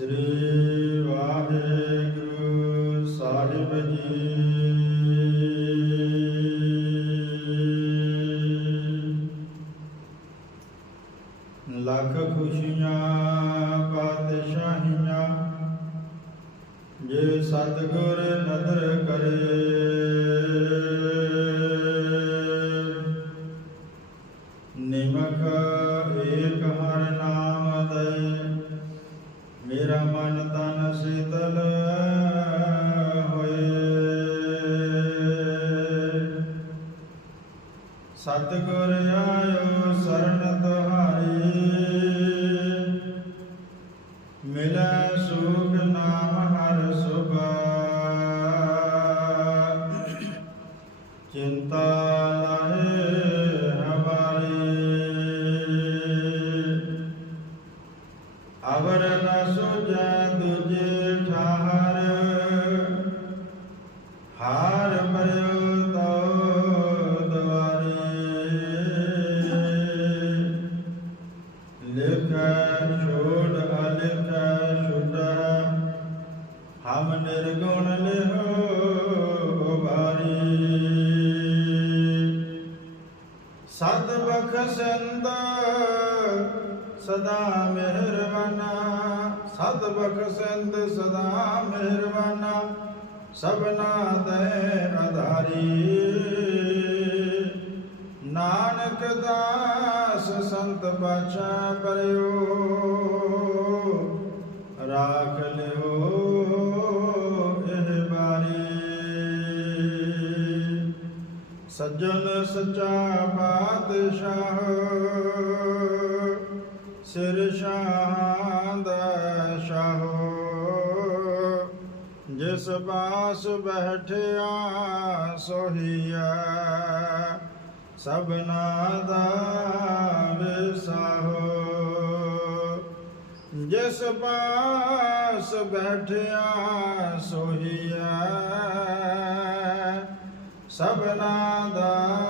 ਸ੍ਰੀ ਵਾਹਿਗੁਰੂ ਸਾਹਿਬ ਜੀ। ਲੱਖ ਖੁਸ਼ੀ ਸਤਿਗੁਰ ਆਇਓ ਸਰਨ ਤੁਹਾਰੀ। ਮਿਲੈ ਬਖਸ਼ੰਦ ਸਦਾ ਮਿਹਰਬਾਨਾ। ਸਤ ਬਖਸ਼ੰਦ ਸਦਾ ਮਿਹਰਬਾਨਾ। ਸਭਨਾ ਦੇ ਆਧਾਰੀ। ਨਾਨਕ ਦਾਸ ਸੰਤ ਪਾਛਾ ਪਰਿਓ। ਸੱਚਾ ਪਾਤਸ਼ਾਹ। ਸਿਰ ਸ਼ਾਹਾਂ ਦਾ ਸ਼ਾਹ। ਜਿਸ ਬਾਸ ਬੈਠਿਆ ਸੋਹੀਆ ਸਭਨਾ ਦਾ ਵਿਸਾਹੋ। ਜਿਸ ਪਾਸ ਬੈਠਿਆ ਸੋਹੀਆ ਸਭਨਾ ਦਾ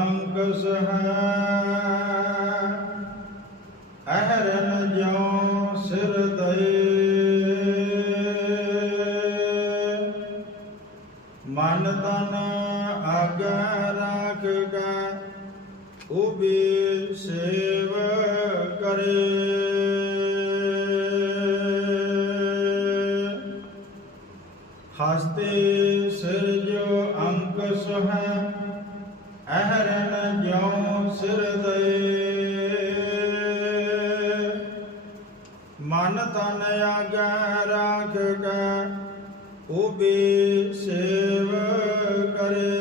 ਅੰਕਸ ਹੈ ਅਹਰਨ ਜਿਉ ਸਿਰ ਦਏ। ਮਨ ਤਨ ਆਗੈ ਰਾਖ ਕੈ, ਉਬੀ ਸੇਵ ਕਰੇ। ਹਸਤੇ ਸਿਰ ਜੋ ਅੰਕਸ ਹੈ ਅਹਰਨ ਜਿਉ ਸਿਰ ਦਏ ਮਨ ਤਨ ਆਗੈ ਰਾਖ ਕੈ, ਉਬੀ ਸੇਵ ਕਰੇ।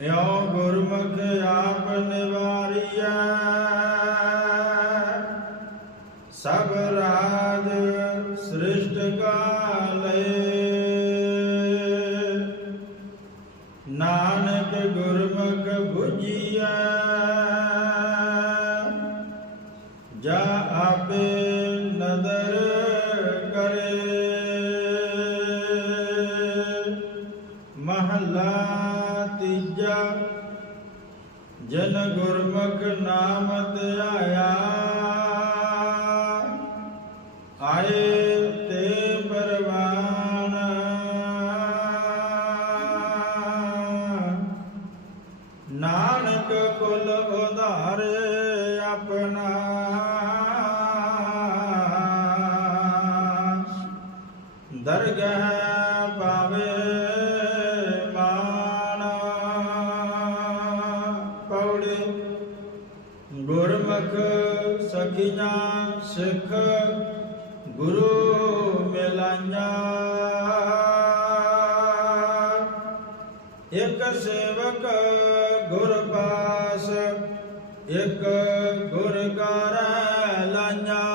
ਇਉ ਗੁਰਮੁਖ ਆਪ ਨਿਵਾਰੀਐ, ਸਭ ਰਾਜ ਸ੍ਰਿਸ਼ਟ ਕਾ ਲਏ ਆਪੇ ਨਦਰ ਕਰੇ। ਮਹਲਾ ਤੀਜਾ ਜਨ ਗੁਰਮੁਖ ਨਾਮ ਧਿਆਇਆ ਆਏ ਤੇ ਪਰਵਾਨ। ਨਾਨਕ ਦਰਗਹ ਪਾਵੇ ਮਾਨਾ ਪੌੜੀ ਗੁਰਮੁਖ ਸਖੀਆਂ ਸਿੱਖ ਗੁਰੂ ਮਿਲਾਈਆਂ। ਇੱਕ ਸੇਵਕ ਗੁਰ ਇੱਕ ਗੁਰ ਕਰੈ ਲਾਈਆਂ।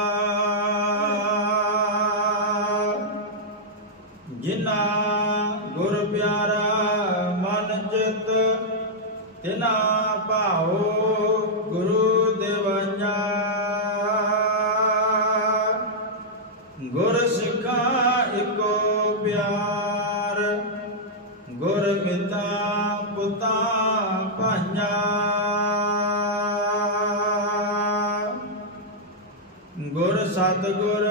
ਸਤਿਗੁਰ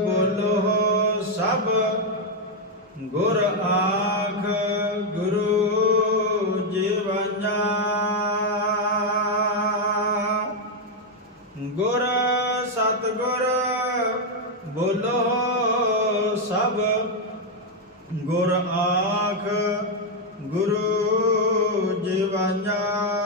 ਬੋਲੋ ਸਭ, ਗੁਰ ਆਖ ਗੁਰੂ ਜੀਵਨਿਆ ਗੁਰ ਸਤਿਗੁਰ ਬੋਲੋ ਸਭ, ਗੁਰ ਆਖ ਗੁਰੂ ਜੀਵਨਿਆ